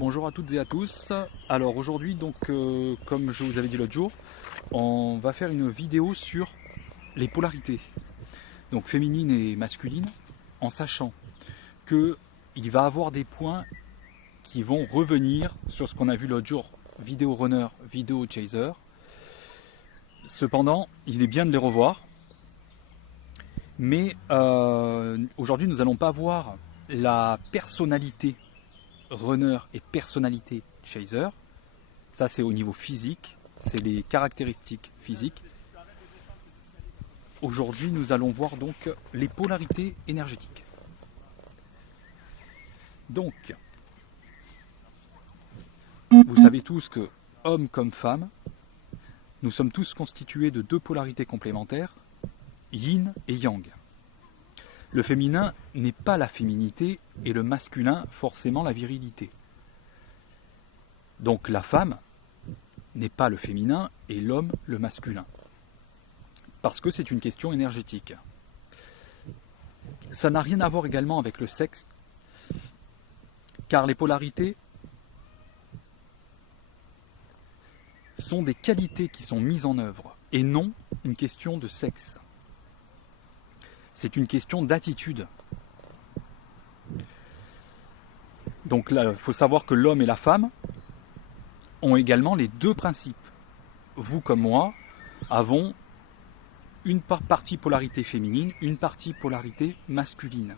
Bonjour à toutes et à tous. Alors aujourd'hui, comme je vous avais dit l'autre jour, on va faire une vidéo sur les polarités, donc féminine et masculine, en sachant que il va avoir des points qui vont revenir sur ce qu'on a vu l'autre jour, vidéo runner, vidéo chaser. Cependant, il est bien de les revoir. Mais aujourd'hui, nous n'allons pas voir la personnalité runner et personnalité chaser. Ça, c'est au niveau physique, c'est les caractéristiques physiques. Aujourd'hui, nous allons voir donc les polarités énergétiques. Donc, vous savez tous que, homme comme femme, nous sommes tous constitués de deux polarités complémentaires, yin et yang. Le féminin n'est pas la féminité et le masculin forcément la virilité. Donc la femme n'est pas le féminin et l'homme le masculin. Parce que c'est une question énergétique. Ça n'a rien à voir également avec le sexe, car les polarités sont des qualités qui sont mises en œuvre et non une question de sexe. C'est une question d'attitude. Donc là, il faut savoir que l'homme et la femme ont également les deux principes. Vous comme moi avons une partie polarité féminine, une partie polarité masculine.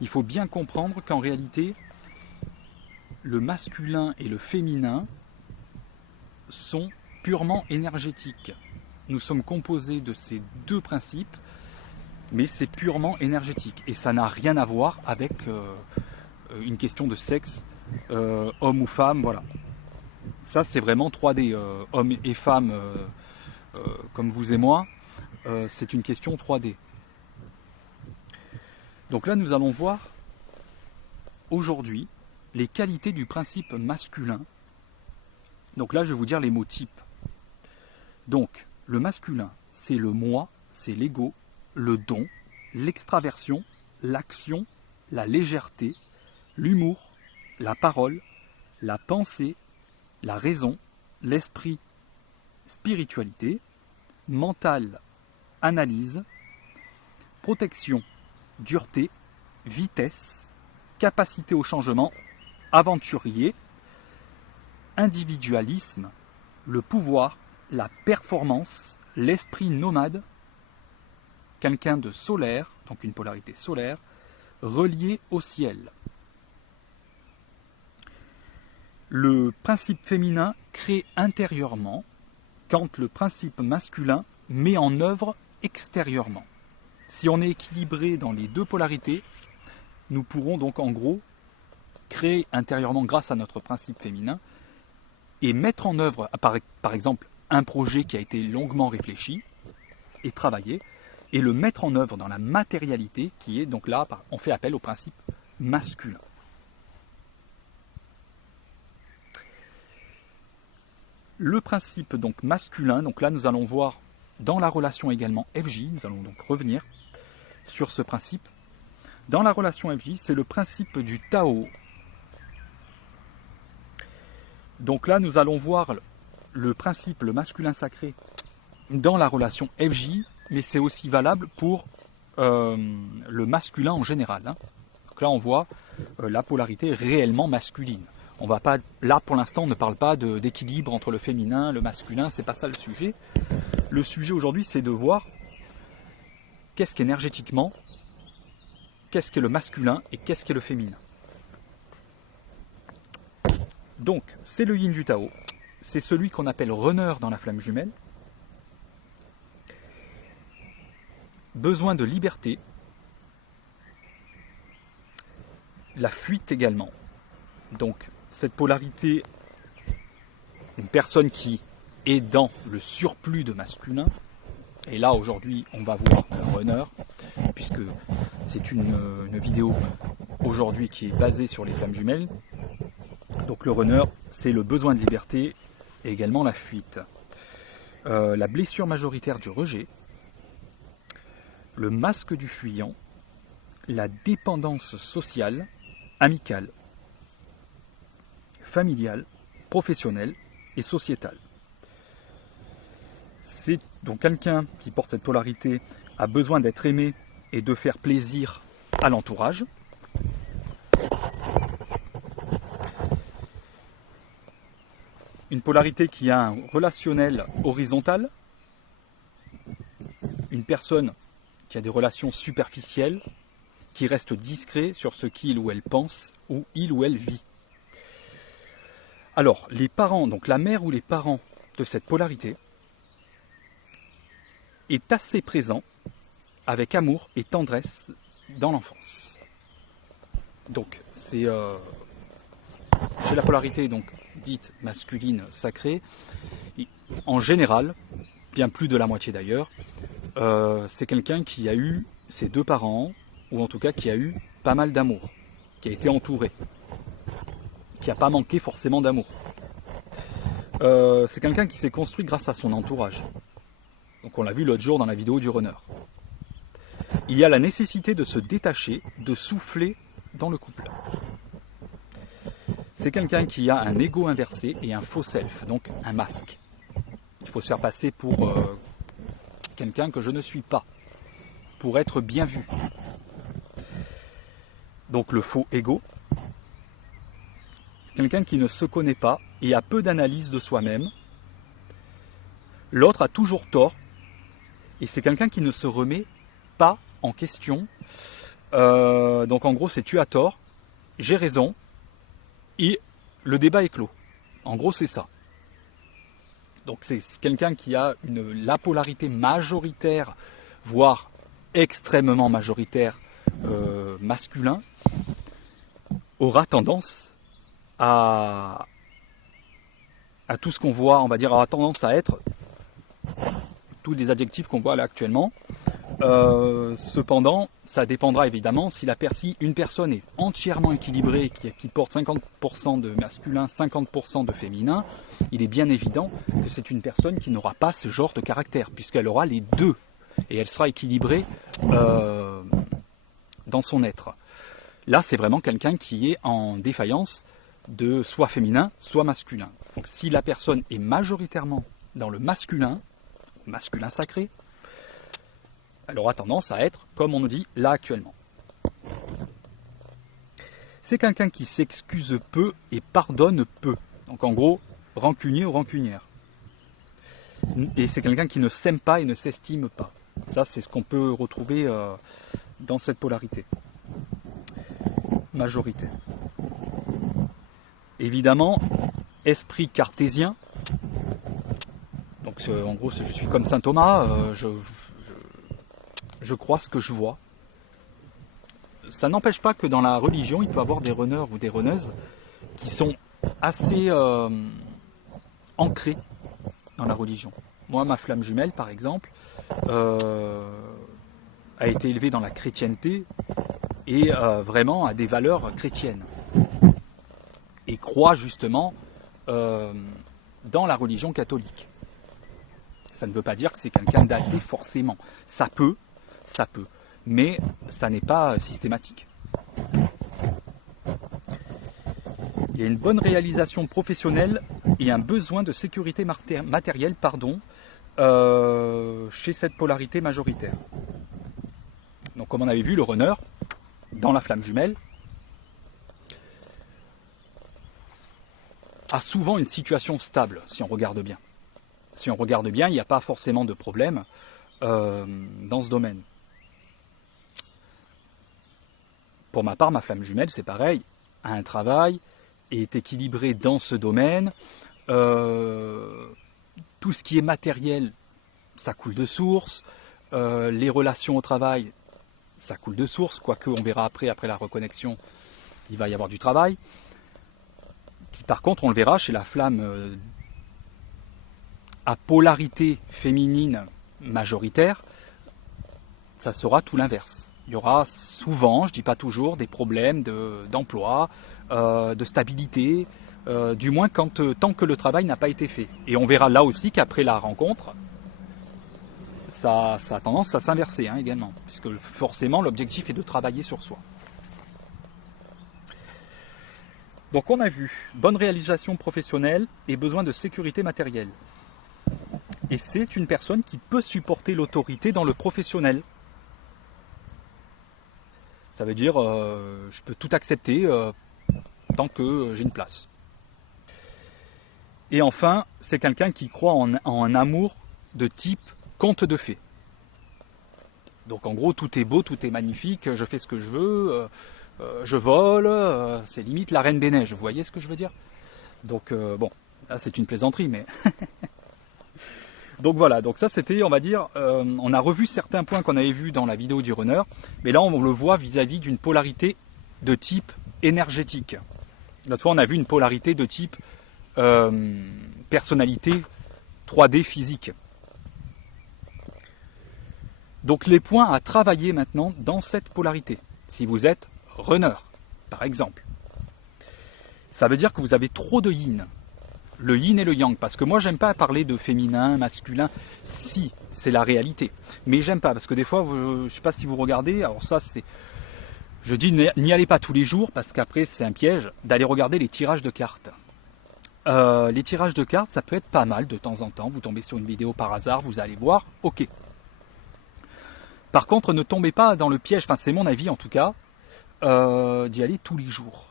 Il faut bien comprendre qu'en réalité, le masculin et le féminin sont purement énergétiques. Nous sommes composés de ces deux principes, mais c'est purement énergétique. Et ça n'a rien à voir avec une question de sexe, homme ou femme, voilà. Ça, c'est vraiment 3D. Homme et femme, comme vous et moi, c'est une question 3D. Donc là, nous allons voir aujourd'hui les qualités du principe masculin. Donc là, je vais vous dire les mots types. Donc, le masculin, c'est le moi, c'est l'ego, le don, l'extraversion, l'action, la légèreté, l'humour, la parole, la pensée, la raison, l'esprit, spiritualité, mental, analyse, protection, dureté, vitesse, capacité au changement, aventurier, individualisme, le pouvoir, la performance, l'esprit nomade, quelqu'un de solaire, donc une polarité solaire, relié au ciel. Le principe féminin crée intérieurement, quand le principe masculin met en œuvre extérieurement. Si on est équilibré dans les deux polarités, nous pourrons donc en gros créer intérieurement grâce à notre principe féminin et mettre en œuvre, par exemple, un projet qui a été longuement réfléchi et travaillé, et le mettre en œuvre dans la matérialité qui est, donc là, on fait appel au principe masculin. Le principe donc masculin, donc là nous allons voir dans la relation également FJ, nous allons donc revenir sur ce principe. Dans la relation FJ, c'est le principe du Tao. Donc là nous allons voir le principe, le masculin sacré, dans la relation FJ, mais c'est aussi valable pour le masculin en général. Donc là on voit la polarité réellement masculine. On va pas, là pour l'instant on ne parle pas d'équilibre entre le féminin, le masculin, c'est pas ça le sujet. Le sujet aujourd'hui c'est de voir qu'est-ce qu'énergétiquement, qu'est-ce qu'est le masculin et qu'est-ce qu'est le féminin. Donc c'est le yin du Tao, c'est celui qu'on appelle runner dans la flamme jumelle. Besoin de liberté, la fuite également. Donc cette polarité, une personne qui est dans le surplus de masculin, et là aujourd'hui on va voir un runner, puisque c'est une vidéo aujourd'hui qui est basée sur les flammes jumelles. Donc le runner, c'est le besoin de liberté et également la fuite. La blessure majoritaire du rejet, le masque du fuyant, la dépendance sociale, amicale, familiale, professionnelle et sociétale. C'est donc quelqu'un qui porte cette polarité a besoin d'être aimé et de faire plaisir à l'entourage. Une polarité qui a un relationnel horizontal, une personne qui a des relations superficielles, qui reste discret sur ce qu'il ou elle pense ou il ou elle vit. Alors, les parents, donc la mère ou les parents de cette polarité, est assez présent avec amour et tendresse dans l'enfance. Donc, c'est chez la polarité donc dite masculine sacrée, en général, bien plus de la moitié d'ailleurs, c'est quelqu'un qui a eu ses deux parents, ou en tout cas qui a eu pas mal d'amour, qui a été entouré, qui n'a pas manqué forcément d'amour. C'est quelqu'un qui s'est construit grâce à son entourage. Donc on l'a vu l'autre jour dans la vidéo du runner. Il y a la nécessité de se détacher, de souffler dans le couple. C'est quelqu'un qui a un ego inversé et un faux self, donc un masque. Il faut se faire passer pour quelqu'un que je ne suis pas, pour être bien vu. Donc le faux ego, c'est quelqu'un qui ne se connaît pas et a peu d'analyse de soi-même. L'autre a toujours tort et c'est quelqu'un qui ne se remet pas en question. Donc en gros c'est tu as tort, j'ai raison et le débat est clos. En gros c'est ça. Donc c'est quelqu'un qui a la polarité majoritaire, voire extrêmement majoritaire masculin, aura tendance à tout ce qu'on voit, on va dire, aura tendance à être tous les adjectifs qu'on voit là actuellement. Cependant, ça dépendra évidemment si une personne est entièrement équilibrée, qui porte 50% de masculin, 50% de féminin, il est bien évident que c'est une personne qui n'aura pas ce genre de caractère, puisqu'elle aura les deux, et elle sera équilibrée dans son être. Là, c'est vraiment quelqu'un qui est en défaillance de soit féminin, soit masculin. Donc si la personne est majoritairement dans le masculin sacré, elle aura tendance à être, comme on nous dit là actuellement. C'est quelqu'un qui s'excuse peu et pardonne peu. Donc en gros, rancunier ou rancunière. Et c'est quelqu'un qui ne s'aime pas et ne s'estime pas. Ça, c'est ce qu'on peut retrouver dans cette polarité. Majorité. Évidemment, esprit cartésien. Donc en gros, je suis comme saint Thomas, je crois ce que je vois. Ça n'empêche pas que dans la religion, il peut y avoir des runners ou des runneuses qui sont assez ancrés dans la religion. Moi, ma flamme jumelle, par exemple, a été élevée dans la chrétienté et vraiment a des valeurs chrétiennes. Et croit justement dans la religion catholique. Ça ne veut pas dire que c'est quelqu'un d'athée forcément. Ça peut, mais ça n'est pas systématique. Il y a une bonne réalisation professionnelle et un besoin de sécurité matérielle chez cette polarité majoritaire. Donc comme on avait vu, le runner, dans la flamme jumelle, a souvent une situation stable, si on regarde bien. Si on regarde bien, il n'y a pas forcément de problème dans ce domaine. Pour ma part, ma flamme jumelle, c'est pareil, a un travail, est équilibré dans ce domaine. Tout ce qui est matériel, ça coule de source. Les relations au travail, ça coule de source, quoique on verra après la reconnexion, il va y avoir du travail. Puis, par contre, on le verra chez la flamme à polarité féminine majoritaire, ça sera tout l'inverse. Il y aura souvent, je ne dis pas toujours, des problèmes d'emploi, de stabilité, du moins tant que le travail n'a pas été fait. Et on verra là aussi qu'après la rencontre, ça a tendance à s'inverser également, puisque forcément l'objectif est de travailler sur soi. Donc on a vu bonne réalisation professionnelle et besoin de sécurité matérielle. Et c'est une personne qui peut supporter l'autorité dans le professionnel. Ça veut dire je peux tout accepter tant que j'ai une place. Et enfin, c'est quelqu'un qui croit en un amour de type conte de fées. Donc en gros, tout est beau, tout est magnifique, je fais ce que je veux, je vole, c'est limite la Reine des Neiges, vous voyez ce que je veux dire? Donc bon, là c'est une plaisanterie, mais... Donc voilà, donc ça c'était, on va dire, on a revu certains points qu'on avait vus dans la vidéo du runner, mais là on le voit vis-à-vis d'une polarité de type énergétique. L'autre fois on a vu une polarité de type personnalité 3D physique. Donc les points à travailler maintenant dans cette polarité. Si vous êtes runner, par exemple, ça veut dire que vous avez trop de yin. Le yin et le yang, parce que moi j'aime pas parler de féminin, masculin, si c'est la réalité. Mais j'aime pas, parce que des fois, je sais pas si vous regardez, alors ça c'est... Je dis n'y allez pas tous les jours, parce qu'après c'est un piège, d'aller regarder les tirages de cartes. Les tirages de cartes, ça peut être pas mal de temps en temps, vous tombez sur une vidéo par hasard, vous allez voir, ok. Par contre, ne tombez pas dans le piège, enfin c'est mon avis en tout cas, d'y aller tous les jours.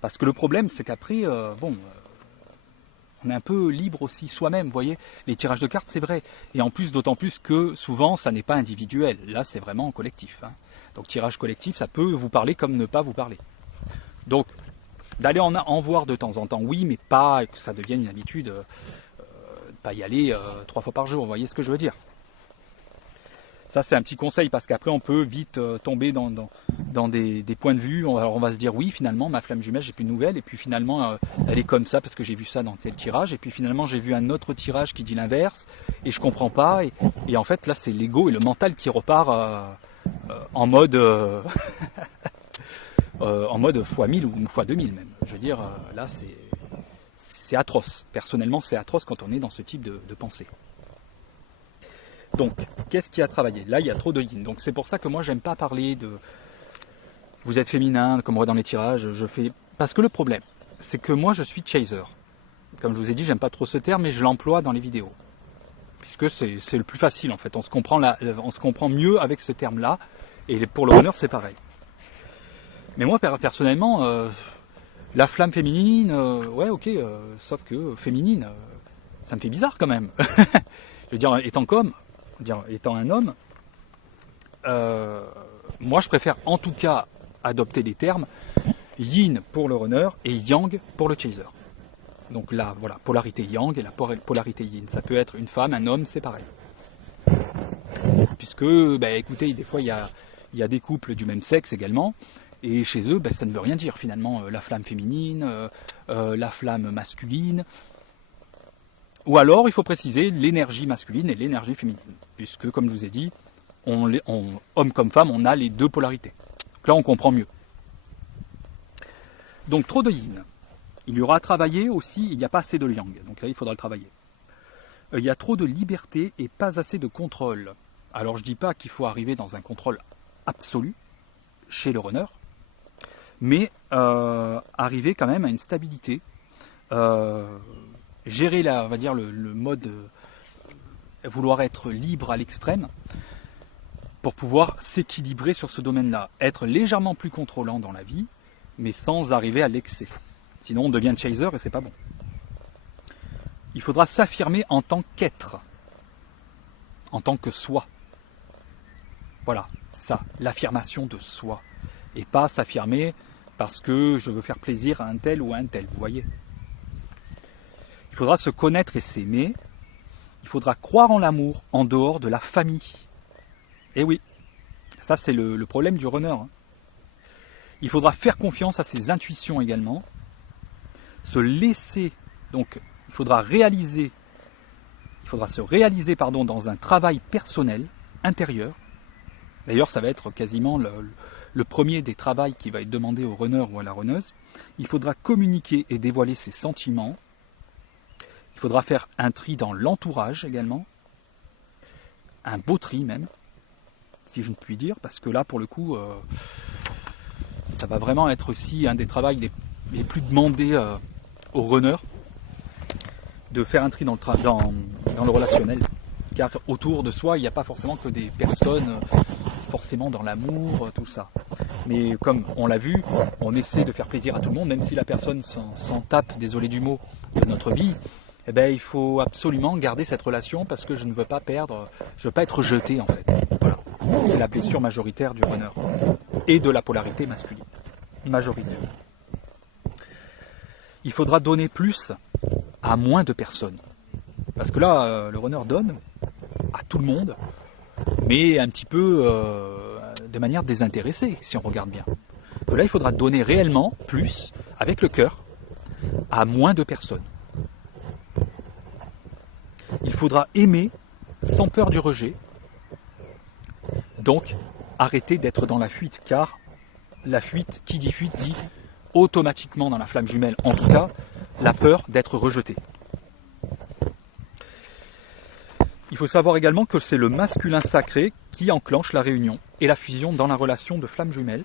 Parce que le problème, c'est qu'après, on est un peu libre aussi soi-même, vous voyez. Les tirages de cartes, c'est vrai. Et en plus, d'autant plus que souvent, ça n'est pas individuel. Là, c'est vraiment collectif. Hein. Donc, tirage collectif, ça peut vous parler comme ne pas vous parler. Donc, d'aller en voir de temps en temps, oui, mais pas que ça devienne une habitude, pas y aller 3 fois par jour, vous voyez ce que je veux dire. Ça, c'est un petit conseil, parce qu'après, on peut vite tomber dans des points de vue. Alors, on va se dire, oui, finalement, ma flamme jumelle, j'ai plus de nouvelles. Et puis, finalement, elle est comme ça, parce que j'ai vu ça dans tel tirage. Et puis, finalement, j'ai vu un autre tirage qui dit l'inverse. Et je comprends pas. Et en fait, là, c'est l'ego et le mental qui repart en mode... en mode x1000 ou x2000 même. Je veux dire, là, c'est atroce. Personnellement, c'est atroce quand on est dans ce type de pensée. Donc, qu'est-ce qui a travaillé? Là, il y a trop de yin. Donc, c'est pour ça que moi, j'aime pas parler de vous êtes féminin, comme on voit dans les tirages. Parce que le problème, c'est que moi, je suis chaser. Comme je vous ai dit, j'aime pas trop ce terme, mais je l'emploie dans les vidéos. Puisque c'est le plus facile, en fait. On se comprend mieux avec ce terme-là. Et pour le runner, c'est pareil. Mais moi, personnellement, la flamme féminine, ouais, ok, sauf que féminine, ça me fait bizarre quand même. Je veux dire, étant un homme, moi je préfère en tout cas adopter les termes yin pour le runner et yang pour le chaser. Donc là, voilà, polarité yang et la polarité yin. Ça peut être une femme, un homme, c'est pareil. Puisque, écoutez, des fois il y a des couples du même sexe également. Et chez eux, ça ne veut rien dire finalement, la flamme féminine, la flamme masculine. Ou alors, il faut préciser l'énergie masculine et l'énergie féminine. Puisque, comme je vous ai dit, homme comme femme, on a les deux polarités. Donc là, on comprend mieux. Donc, trop de yin. Il y aura à travailler aussi, il n'y a pas assez de yang. Donc là, il faudra le travailler. Il y a trop de liberté et pas assez de contrôle. Alors, je ne dis pas qu'il faut arriver dans un contrôle absolu chez le runner, mais arriver quand même à une stabilité, gérer on va dire le mode vouloir être libre à l'extrême pour pouvoir s'équilibrer sur ce domaine-là, être légèrement plus contrôlant dans la vie, mais sans arriver à l'excès. Sinon on devient chaser et c'est pas bon. Il faudra s'affirmer en tant qu'être, en tant que soi. Voilà, ça, l'affirmation de soi. Et pas s'affirmer parce que je veux faire plaisir à un tel ou à un tel, vous voyez. Il faudra se connaître et s'aimer. Il faudra croire en l'amour en dehors de la famille. Et oui, ça c'est le problème du runner. Il faudra faire confiance à ses intuitions également. Se laisser, donc il faudra se réaliser dans un travail personnel, intérieur. D'ailleurs, ça va être quasiment le premier des travaux qui va être demandé au runner ou à la runneuse. Il faudra communiquer et dévoiler ses sentiments. Il faudra faire un tri dans l'entourage également. Un beau tri même, si je ne puis dire, parce que là, pour le coup, ça va vraiment être aussi un des travaux il est plus demandé aux runners de faire un tri dans le relationnel, car autour de soi il n'y a pas forcément que des personnes forcément dans l'amour, tout ça. Mais comme on l'a vu, on essaie de faire plaisir à tout le monde, même si la personne s'en tape, désolé du mot, de notre vie. Eh ben, il faut absolument garder cette relation parce que je ne veux pas perdre, je veux pas être jeté en fait. Voilà. C'est la blessure majoritaire du runner et de la polarité masculine majoritaire. Il faudra donner plus à moins de personnes. Parce que là, le runner donne à tout le monde, mais un petit peu de manière désintéressée, si on regarde bien. Donc là, il faudra donner réellement plus, avec le cœur, à moins de personnes. Il faudra aimer sans peur du rejet. Donc, arrêter d'être dans la fuite, car la fuite, qui dit fuite, dit automatiquement dans la flamme jumelle, en tout cas, la peur d'être rejeté. Il faut savoir également que c'est le masculin sacré qui enclenche la réunion et la fusion dans la relation de flamme jumelle.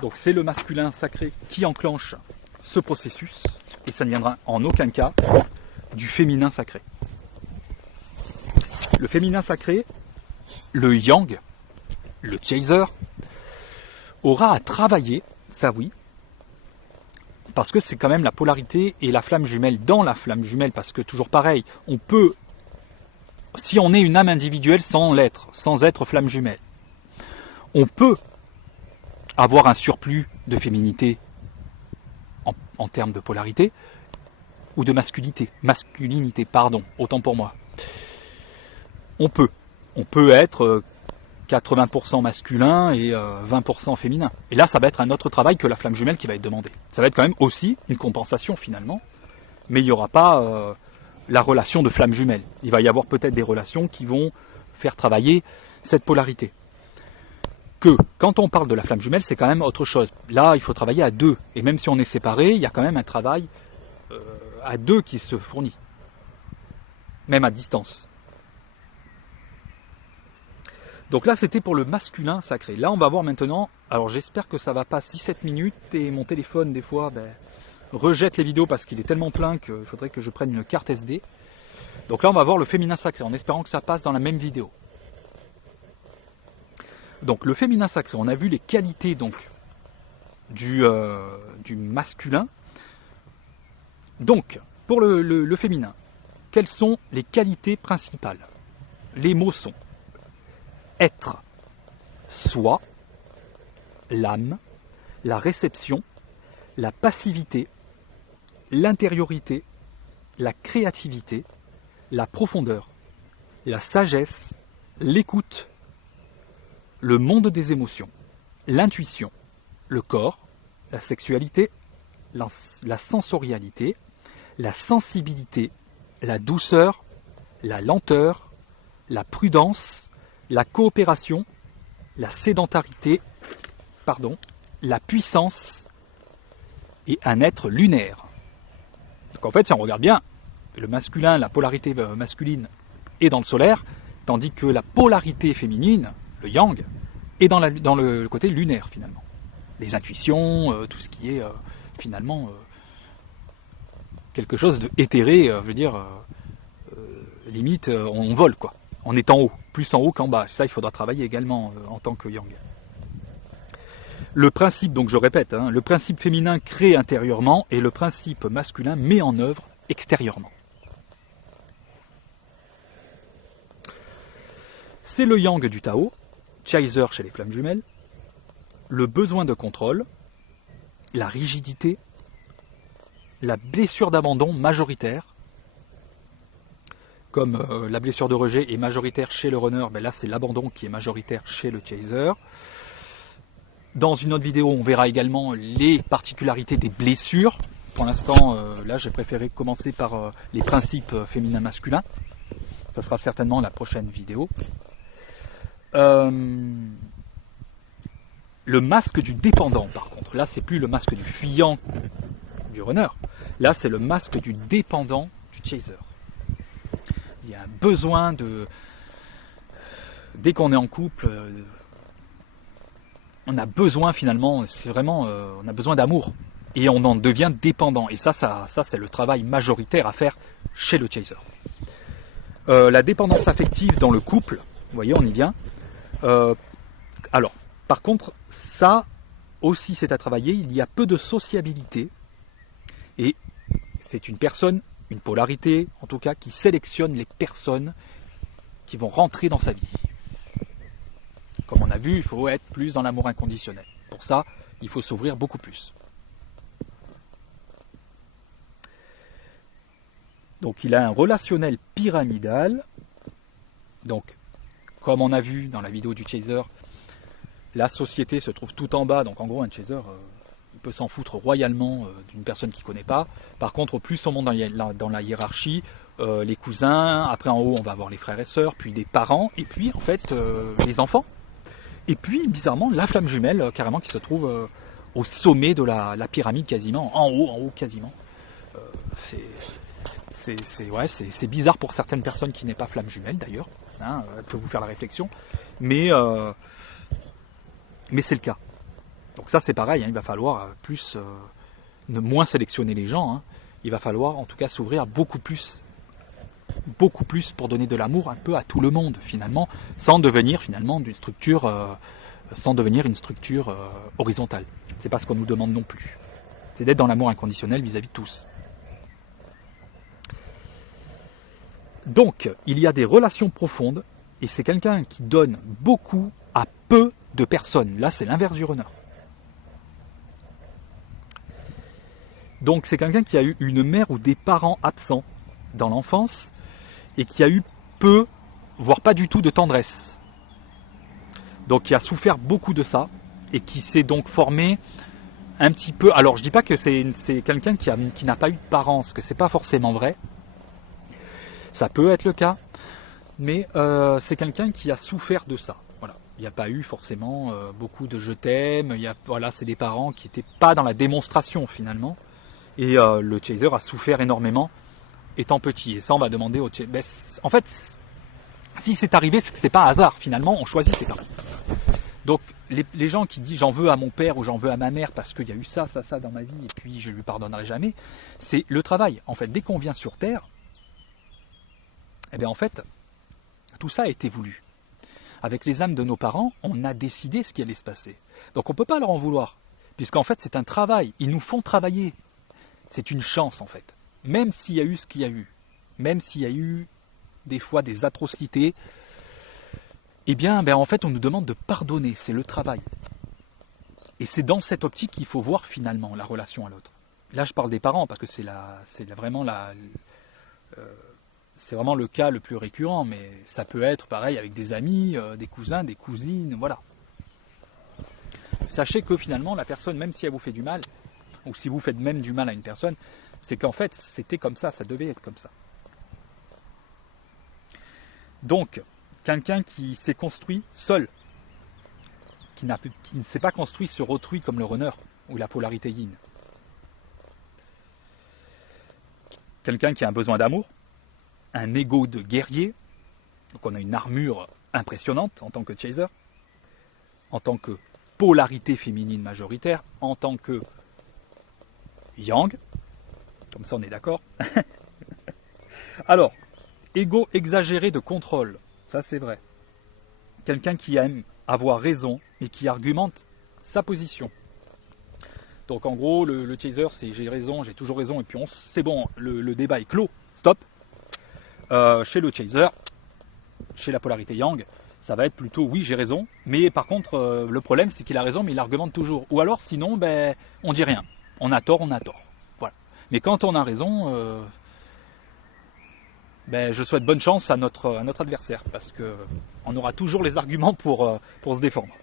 Donc c'est le masculin sacré qui enclenche ce processus et ça ne viendra en aucun cas du féminin sacré. Le féminin sacré, le yang, le chaser, aura à travailler, ça oui, parce que c'est quand même la polarité et la flamme jumelle dans la flamme jumelle, parce que toujours pareil, on peut, si on est une âme individuelle sans l'être, sans être flamme jumelle, on peut avoir un surplus de féminité en termes de polarité, ou de masculinité, pardon, autant pour moi. On peut être 80% masculin et 20% féminin. Et là, ça va être un autre travail que la flamme jumelle qui va être demandée. Ça va être quand même aussi une compensation finalement, mais il n'y aura pas la relation de flamme jumelle. Il va y avoir peut-être des relations qui vont faire travailler cette polarité. Que quand on parle de la flamme jumelle, c'est quand même autre chose. Là, il faut travailler à deux. Et même si on est séparés, il y a quand même un travail à deux qui se fournit. Même à distance. Donc là, c'était pour le masculin sacré. Là, on va voir maintenant, alors j'espère que ça va pas 6-7 minutes et mon téléphone, des fois, rejette les vidéos parce qu'il est tellement plein qu'il faudrait que je prenne une carte SD. Donc là, on va voir le féminin sacré en espérant que ça passe dans la même vidéo. Donc le féminin sacré, on a vu les qualités donc du masculin. Donc, pour le féminin, quelles sont les qualités principales? Les mots sont être, soi, l'âme, la réception, la passivité, l'intériorité, la créativité, la profondeur, la sagesse, l'écoute, le monde des émotions, l'intuition, le corps, la sexualité, la sensorialité, la sensibilité, la douceur, la lenteur, la prudence, la coopération, la sédentarité, la puissance et un être lunaire. Donc en fait, si on regarde bien, le masculin, la polarité masculine est dans le solaire, tandis que la polarité féminine, le yang, est dans le côté lunaire finalement. Les intuitions, tout ce qui est finalement quelque chose de éthéré, je veux dire, limite on vole quoi. On est en haut, plus en haut qu'en bas. Ça, il faudra travailler également en tant que yang. Le principe, donc je répète, le principe féminin crée intérieurement et le principe masculin met en œuvre extérieurement. C'est le yang du Tao, chaser chez les flammes jumelles, le besoin de contrôle, la rigidité, la blessure d'abandon majoritaire, comme la blessure de rejet est majoritaire chez le runner, là c'est l'abandon qui est majoritaire chez le chaser. Dans une autre vidéo, on verra également les particularités des blessures. Pour l'instant, là j'ai préféré commencer par les principes féminins-masculins. Ça sera certainement la prochaine vidéo. Le masque du dépendant, par contre, là c'est plus le masque du fuyant du runner. Là c'est le masque du dépendant du chaser. Il y a un besoin de, dès qu'on est en couple, on a besoin finalement, c'est vraiment, on a besoin d'amour. Et on en devient dépendant. Et ça c'est le travail majoritaire à faire chez le chaser. La dépendance affective dans le couple, vous voyez, on y vient. Alors, par contre, ça aussi c'est à travailler. Il y a peu de sociabilité. Et c'est une personne, une polarité en tout cas, qui sélectionne les personnes qui vont rentrer dans sa vie. Comme on a vu, il faut être plus dans l'amour inconditionnel. Pour ça, il faut s'ouvrir beaucoup plus. Donc il a un relationnel pyramidal. Donc, comme on a vu dans la vidéo du chaser, la société se trouve tout en bas. Donc en gros, un chaser, il peut s'en foutre royalement d'une personne qu'il ne connaît pas. Par contre, au plus on monte dans la hiérarchie, les cousins, après en haut on va avoir les frères et sœurs, puis des parents, et puis en fait les enfants. Et puis bizarrement la flamme jumelle carrément qui se trouve au sommet de la pyramide quasiment, en haut quasiment. C'est bizarre pour certaines personnes qui n'est pas flamme jumelle d'ailleurs, hein, peut vous faire la réflexion, mais c'est le cas. Donc ça c'est pareil, hein, il va falloir ne moins sélectionner les gens, hein. Il va falloir en tout cas s'ouvrir beaucoup plus pour donner de l'amour un peu à tout le monde finalement, sans devenir finalement une structure horizontale. C'est pas ce qu'on nous demande non plus. C'est d'être dans l'amour inconditionnel vis-à-vis de tous. Donc, il y a des relations profondes, et c'est quelqu'un qui donne beaucoup à peu de personnes. Là, c'est l'inverse du runner. Donc, c'est quelqu'un qui a eu une mère ou des parents absents dans l'enfance, et qui a eu peu, voire pas du tout de tendresse. Donc, qui a souffert beaucoup de ça, et qui s'est donc formé un petit peu... Alors, je dis pas que c'est quelqu'un qui n'a pas eu de parents, parce que c'est pas forcément vrai. Ça peut être le cas, mais c'est quelqu'un qui a souffert de ça. Voilà. Il n'y a pas eu forcément beaucoup de je t'aime. Voilà, c'est des parents qui n'étaient pas dans la démonstration finalement. Et le chaser a souffert énormément étant petit. Et ça, on va demander au chaser. Ben, en fait, si c'est arrivé, c'est que c'est pas un hasard. Finalement, on choisit ses parents. Donc, les gens qui disent j'en veux à mon père ou j'en veux à ma mère parce qu'il y a eu ça dans ma vie et puis je lui pardonnerai jamais, c'est le travail. En fait, dès qu'on vient sur Terre, eh bien en fait, tout ça a été voulu. Avec les âmes de nos parents, on a décidé ce qui allait se passer. Donc on ne peut pas leur en vouloir, puisqu'en fait c'est un travail, ils nous font travailler. C'est une chance en fait. Même s'il y a eu ce qu'il y a eu, même s'il y a eu des fois des atrocités, eh bien en fait on nous demande de pardonner, c'est le travail. Et c'est dans cette optique qu'il faut voir finalement la relation à l'autre. Là je parle des parents parce que c'est vraiment c'est vraiment le cas le plus récurrent, mais ça peut être pareil avec des amis, des cousins, des cousines, voilà. Sachez que finalement, la personne, même si elle vous fait du mal, ou si vous faites même du mal à une personne, c'est qu'en fait, c'était comme ça devait être comme ça. Donc, quelqu'un qui s'est construit seul, qui ne s'est pas construit sur autrui comme le runner, ou la polarité yin. Quelqu'un qui a un besoin d'amour, un ego de guerrier, donc on a une armure impressionnante en tant que chaser, en tant que polarité féminine majoritaire, en tant que yang, comme ça on est d'accord. Alors, ego exagéré de contrôle, ça c'est vrai. Quelqu'un qui aime avoir raison et qui argumente sa position. Donc en gros, le chaser, c'est j'ai raison, j'ai toujours raison, et puis c'est bon, le débat est clos, stop. Chez le chaser, chez la polarité yang, ça va être plutôt oui j'ai raison, mais par contre le problème c'est qu'il a raison mais il argumente toujours. Ou alors sinon on dit rien, on a tort. Voilà. Mais quand on a raison, je souhaite bonne chance à notre adversaire parce qu'on aura toujours les arguments pour se défendre.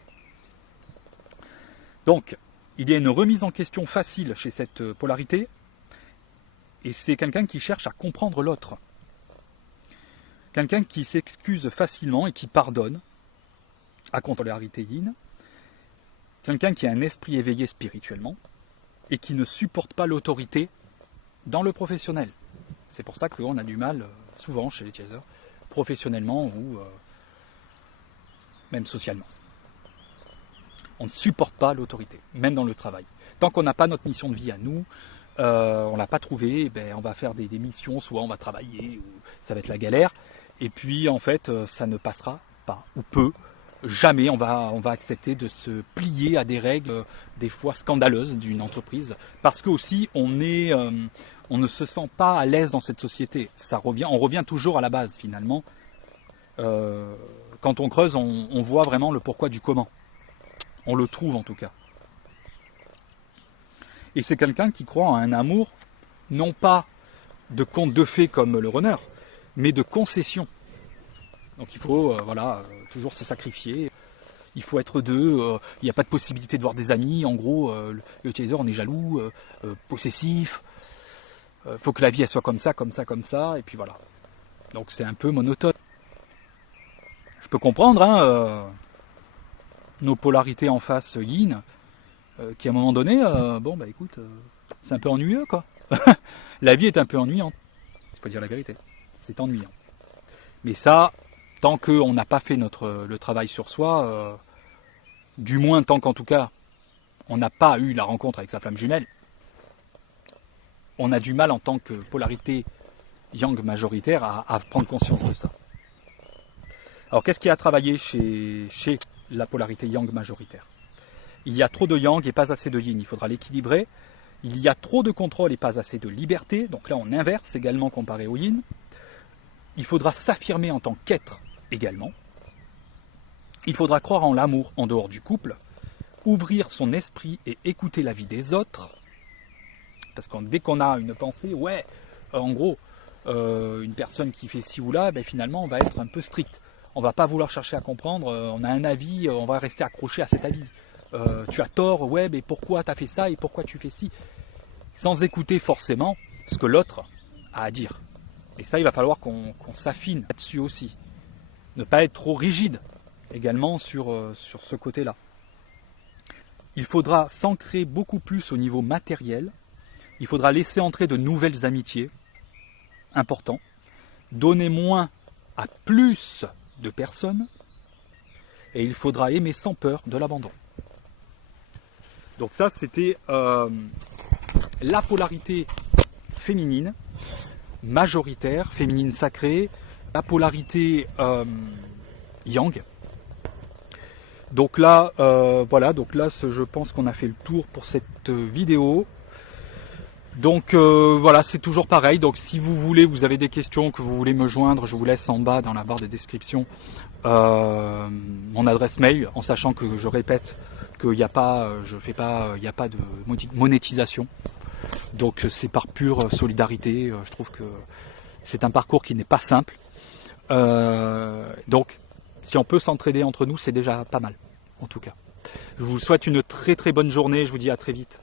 Donc il y a une remise en question facile chez cette polarité et c'est quelqu'un qui cherche à comprendre l'autre. Quelqu'un qui s'excuse facilement et qui pardonne, à contrariété yin. Quelqu'un qui a un esprit éveillé spirituellement et qui ne supporte pas l'autorité dans le professionnel. C'est pour ça qu'on a du mal, souvent chez les chasers, professionnellement ou même socialement. On ne supporte pas l'autorité, même dans le travail. Tant qu'on n'a pas notre mission de vie à nous, on ne l'a pas trouvé, ben, on va faire des missions, soit on va travailler, ou ça va être la galère. Et puis en fait, ça ne passera pas, ou peu. Jamais on va accepter de se plier à des règles des fois scandaleuses d'une entreprise, parce que aussi on ne se sent pas à l'aise dans cette société. On revient toujours à la base finalement. Quand on creuse, on voit vraiment le pourquoi du comment. On le trouve en tout cas. Et c'est quelqu'un qui croit en un amour, non pas de conte de fées comme le runner, mais de concession. Donc il faut toujours se sacrifier. Il faut être deux. Il n'y a pas de possibilité de voir des amis. En gros, l'utilisateur, on est jaloux, possessif. Il faut que la vie elle soit comme ça, comme ça, comme ça. Et puis voilà. Donc c'est un peu monotone. Je peux comprendre nos polarités en face yin, qui à un moment donné, écoute, c'est un peu ennuyeux quoi. La vie est un peu ennuyante. Il faut dire la vérité. C'est ennuyant. Mais ça, tant qu'on n'a pas fait le travail sur soi, du moins tant qu'en tout cas on n'a pas eu la rencontre avec sa flamme jumelle, on a du mal en tant que polarité yang majoritaire à prendre conscience de ça. Alors qu'est-ce qu'il y a à travailler chez la polarité yang majoritaire? Il y a trop de yang et pas assez de yin, il faudra l'équilibrer. Il y a trop de contrôle et pas assez de liberté, donc là on inverse également comparé au yin. Il faudra s'affirmer en tant qu'être également. Il faudra croire en l'amour en dehors du couple, ouvrir son esprit et écouter la vie des autres. Parce que dès qu'on a une pensée, une personne qui fait ci ou là, finalement on va être un peu strict. On va pas vouloir chercher à comprendre, on a un avis, on va rester accroché à cet avis. Tu as tort, mais pourquoi tu as fait ça et pourquoi tu fais ci? Sans écouter forcément ce que l'autre a à dire. Et ça, il va falloir qu'on s'affine là-dessus aussi. Ne pas être trop rigide également sur ce côté-là. Il faudra s'ancrer beaucoup plus au niveau matériel. Il faudra laisser entrer de nouvelles amitiés. Important. Donner moins à plus de personnes. Et il faudra aimer sans peur de l'abandon. Donc ça, c'était la polarité féminine, majoritaire, féminine sacrée, la polarité yang. Donc là, je pense qu'on a fait le tour pour cette vidéo. Donc c'est toujours pareil. Donc si vous voulez, vous avez des questions, que vous voulez me joindre, je vous laisse en bas dans la barre de description mon adresse mail, en sachant que je répète qu'il n'y a pas, il n'y a pas de monétisation. Donc c'est par pure solidarité. Je trouve que c'est un parcours qui n'est pas simple. Donc si on peut s'entraider entre nous, c'est déjà pas mal, en tout cas. Je vous souhaite une très très bonne journée. Je vous dis à très vite.